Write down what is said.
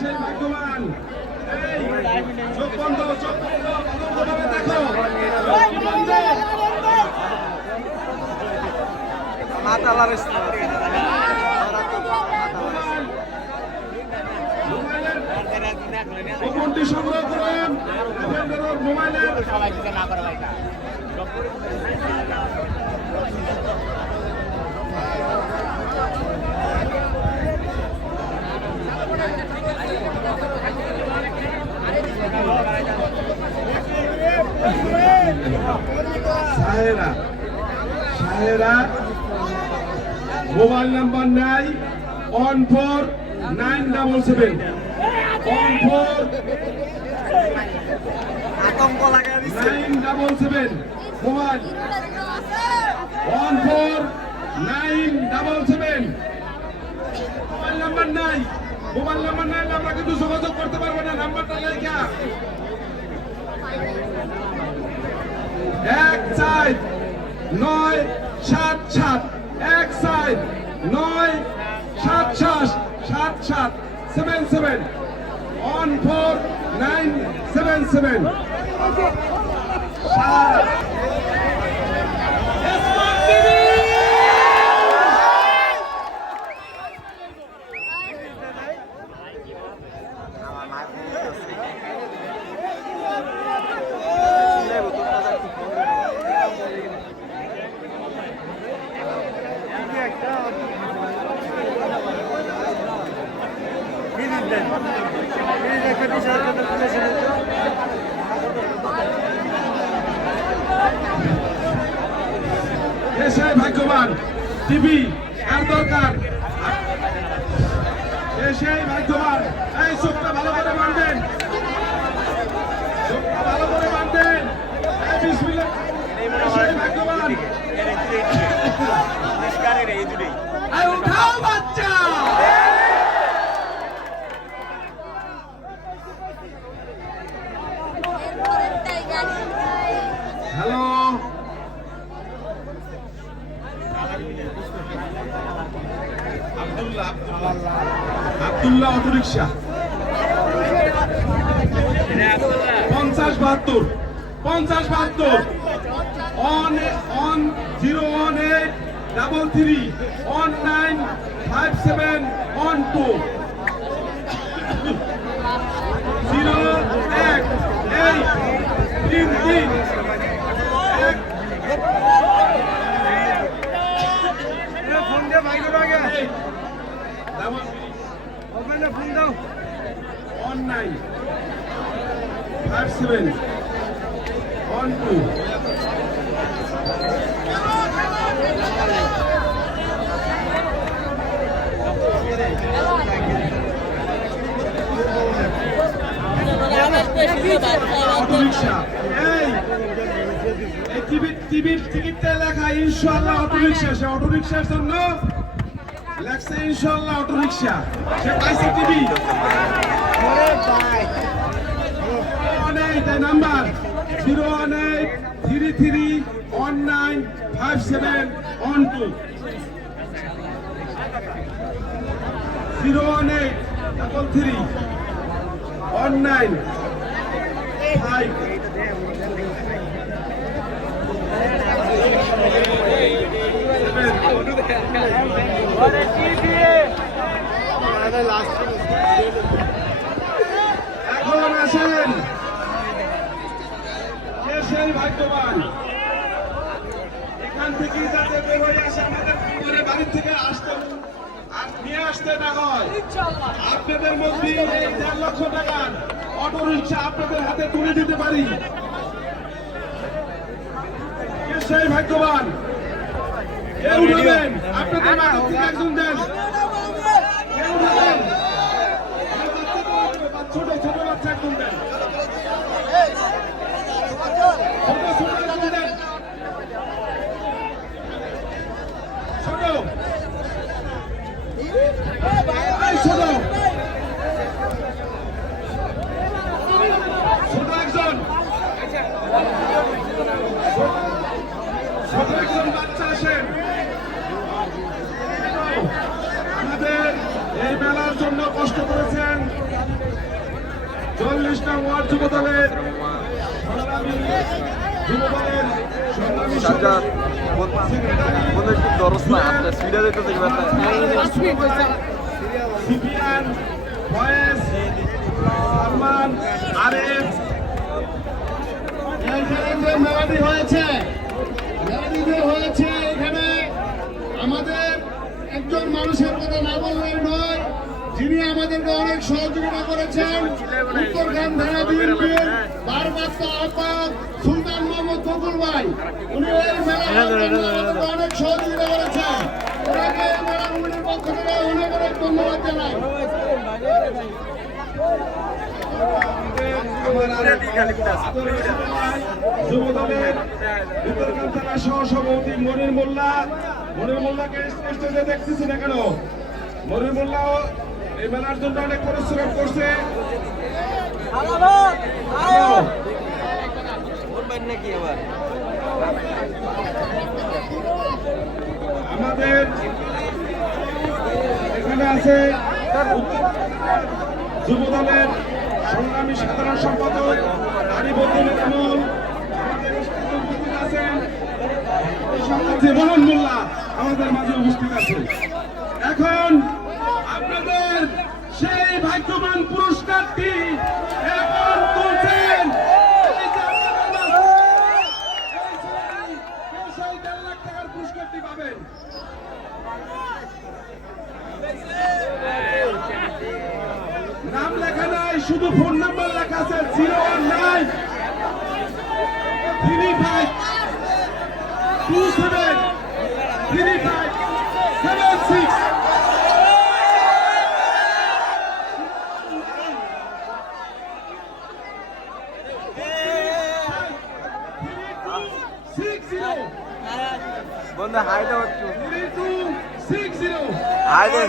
সেই ভাগ্যবান। এই চোখ বন্ধ, চোখ বন্ধ, ভালোভাবে দেখো। গোপনটি সংগ্রহ করুন মোবাইলের। সাহেরা সাহেরা মোবাইল নাম্বার নাই 14977 আতঙ্ক লাগা দিচ্ছে 977 মোবাইল 14977 মোবাইল নাম্বার নাই। মোবাইল নাম্বার নাই, আমরা কিন্তু যোগাযোগ করতে পারবো না। নাম্বারটা লেখা 1497 1497 14977 এসে ভাগ্যবান টিভি আর দরকার। এসে ভাগ্যবান। এই চোখটা ভালো করে বাঁধবেন, চোখটা ভালো করে বাঁধবেন। এই বিসমিল্লাহ। এসে ভাগ্যবান। এই উঠাও বাচ্চা। Hello Abdullah autorickshaw 5072 on 018 33 195712 01833 phone দে ভাই করে আগে ওখানে ফোন দাও 195712 অটোরিকশা। এই টিভির টিকিটটা লেখা ইনশাআল্লাহ অটোরিকশা। সে অটোরিকশার জন্য লেখছে ইনশাআল্লাহ অটোরিকশা। সে পাইছে টিভি। নাম্বার 01833195712 01833 19 5 এখন আসেন সেই ভাগ্যবান। এখান থেকে যাতে বের হয়ে আসে, আমাদের পরিবারে বাড়ি থেকে আসতে আর নিয়ে আসতে না হয়। আপনাদের মধ্যে এই 1.5 লক্ষ টাকার অটো রিক্সা আপনাদের হাতে তুলে দিতে পারি। সেই ভাগ্যবান কেউ উঠাবেন, আপনাদের মাঝে থেকে একজন দেন। কেউ উঠাবেন, ছোট ছোট বাচ্চা একজন দেন। বাচ্চা আসেন, আমাদের এই মেলার জন্য কষ্ট করেছেন 40 নং ওয়ার্ড যুব দলের সংগ্রামী সাজ্জাদ সেক্রেটারি বন্ধু একটু দরস না আপনার সুবিধা দিতে দেখবেন সিপিয়ান ফয়েজ সালমান আরেফ এখানে যে মেলাটি হয়েছে এখানে আমাদের একজন মানুষের কথা না বললেই নয়, যিনি আমাদেরকে অনেক সহযোগিতা করেছেন। উত্তরখান থানা বিএনপির ভারপ্রাপ্ত আহ্বায়ক সুলতান মোহাম্মদ বকুল ভাই, উনি এই মেলা আমাদেরকে অনেক সহযোগিতা করেছেন। ওনাকে এই মেলা কমিটির পক্ষ থেকে অনেক অনেক ধন্যবাদ জানাই। যুব দলের উত্তরখান থানা সহসভাপতি মনির মোল্লাকে স্টেজে দেখতেছি না কেন? মনির মোল্লাও এই মেলার জন্য অনেক পরিশ্রম করছে। নাকি আবার আমাদের এখানে আছে যুব দলের সংগ্রামী সাধারণ সম্পাদক আরিফুদ্দিন কামল, আমাদের স্টেজে উপস্থিত আছেন মোহন মোল্লা আমাদের মাঝে উপস্থিত আছে। এখন আপনাদের সেই ভাগ্যবান পুরস্কারটি এখন তুলছেন। এই যে আপনাদের মাঝে এই ছেলেটি, সেই 1.5 লাখ টাকার পুরস্কারটি পাবেন। নাম লেখা নাই, শুধু ফোন নাম্বার লেখা আছে 019 35 27 35 76। বন্ধু হাই দাও একটু 3260 হাই দে